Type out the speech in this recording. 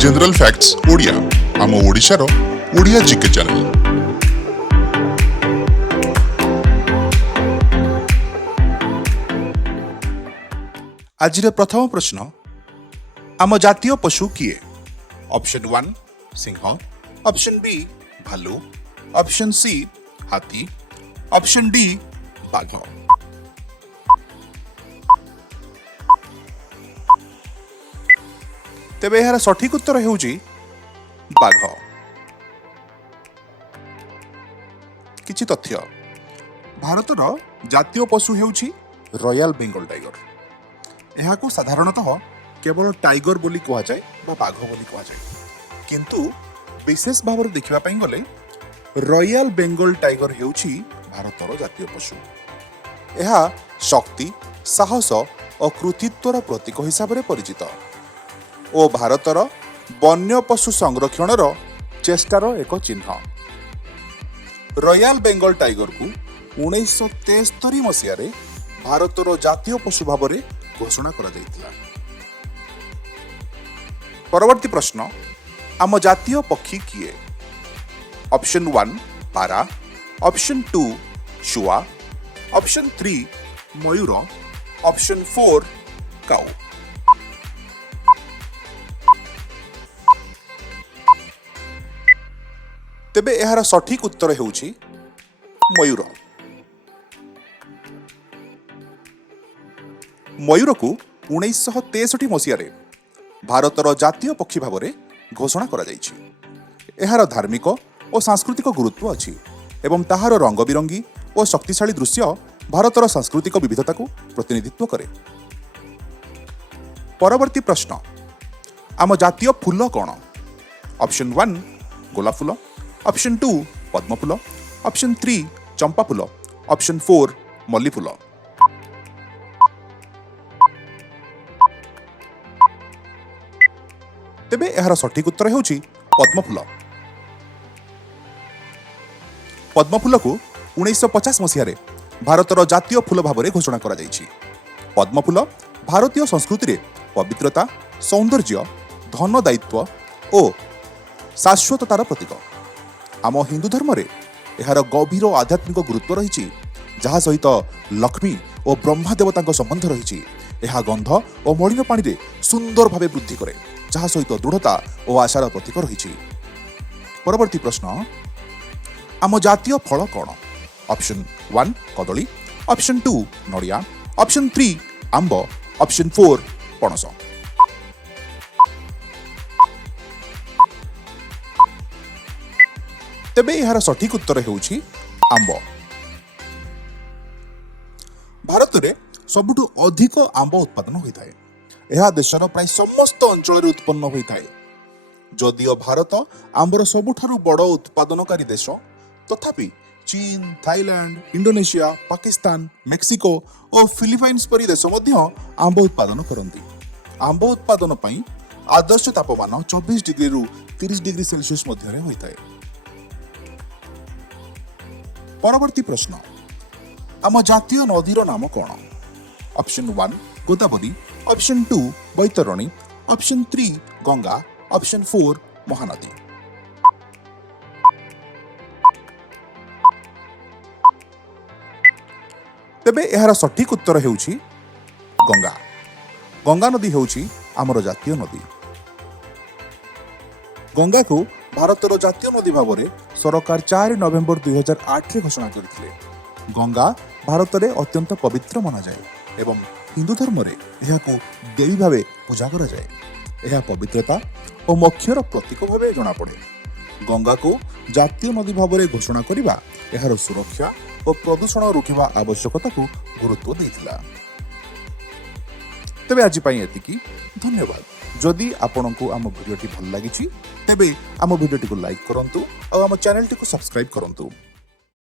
General facts Odia आम ओडिशार Odia GK channel. आज प्रथम प्रश्न, आम जातीय पशु किए? ऑप्शन 1 सिंह, ऑप्शन बी भालू, ऑप्शन सी हाथी, ऑप्शन डी बाघ। तेबे यार सठिक उत्तर हेउची बाघ। किछि तथ्य, भारतर जातीय पशु हेउची रॉयल बेंगल टाइगर। एहाकू साधारणतः केवल टाइगर बोली कहा जाए बा बाघ बोली कहा जाए, किंतु विशेष भाव देखा गले रॉयल बेंगल टाइगर हेउची भारतर जातीय पशु। यह शक्ति, साहस और कृतित्वर प्रतीक हिसाब से परिचित और भारतर वन्य पशु संरक्षण चेष्टार एक चिन्ह। रॉयल बेंगल टाइगर को 1973 मसीह भारतर जातीय पशु भाव में घोषणा करा जायतिला। परवर्ती प्रश्न, आम जातीय पक्षी किए? ऑप्शन 1 पारा, ऑप्शन 2 शुआ, ऑप्शन 3 मयूर, ऑप्शन 4 काऊ। तेबे एहार सठिक उत्तर हेउची मयूर। मयूर को 1963 मसीह भारतर जातीय पक्षी भाव में घोषणा करा जायछि। एहार धार्मिक और सांस्कृतिक गुरुत्व अछि एवं ताहार रंग बिरंगी और शक्तिशाली दृश्य भारतर सांस्कृतिक विविधता को प्रतिनिधित्व करे। परवर्ती प्रश्न, आम जातीय फूल कौन? ऑप्शन 1 गोलाप फूल, ऑप्शन 2 पद्म फूल, ऑप्शन 3 चंपा फूल, ऑप्शन 4 मल्ली फूल। तेबे एहार सठिक उत्तर हेउची पद्म फूल। पद्म फूल को 1950 मसीह भारतर जातीय फूल भाव में घोषणा करा जायछि। पद्म फूल भारतीय संस्कृति रे पवित्रता, सौंदर्य, धन दायित्व और शाश्वततार प्रतीक। आम हिंदू धर्म रे एहार गभीर आध्यात्मिक गुरुत्व रही, जहाँ सहित लक्ष्मी और ब्रह्मा देवता संबंध रही। यह गंध और मलिन पानी रे सुंदर भावे वृद्धि करे, जहाँ सहित दृढ़ता और आशार प्रतीक रही। परवर्ती प्रश्न, आम जातीय फल कौन? ऑप्शन 1 कदली, ऑप्शन 2 नड़िया, ऑप्शन 3 आंब, ऑप्शन 4 पणस। तेबे यार सठिक उत्तर हेउची आंब। भारत में सबुठु अधिक आंब उत्पादन होता है। यह देशर प्राय समस्त अंचल उत्पन्न होता है। जदियो भारत आंबर सबुठारु बड़ उत्पादनकारी देश, तथापि चीन, थाईलैंड, इंडोनेशिया, पाकिस्तान, मेक्सिको और फिलिपाइन्स परी देश मध्य आंब उत्पादन करती। आंब उत्पादन पई आदर्श तापमान 24 डिग्री रु 30 डिग्री सेल्सियस मध्य होता है। परवर्ती प्रश्न, आम जातीय नदीर नाम कौन? Option 1 Godavari, option 2 Baitarani, option 3 Ganga, option 4 Mahanadi. तेबे एहार सठिक उत्तर हेउची गंगा। गंगा नदी हेउची आमर जातीय नदी। गंगा को भारतर जातीय नदी भाव में सरकार 4 नवेम्बर 2008 रे घोषणा करथिले। गंगा भारत में अत्यंत पवित्र माना जाए एवं हिंदू धर्म में यहाकू देवी भावे पूजा करा जाए। यह पवित्रता और मोक्षर प्रतीक भावे जना पड़े। गंगा को जातीय नदी भाव में घोषणा करिबा एहार सुरक्षा और प्रदूषण रोकिबा आवश्यकता को गुरुत्व देथिला। तबे आज पई एतिकी, धन्यवाद। जदि आपनकू आम भिडियोटी भल लागिछि तेबे आम भिडियोटी को लाइक करंतु और आम चैनल टी को सब्सक्राइब करंतु।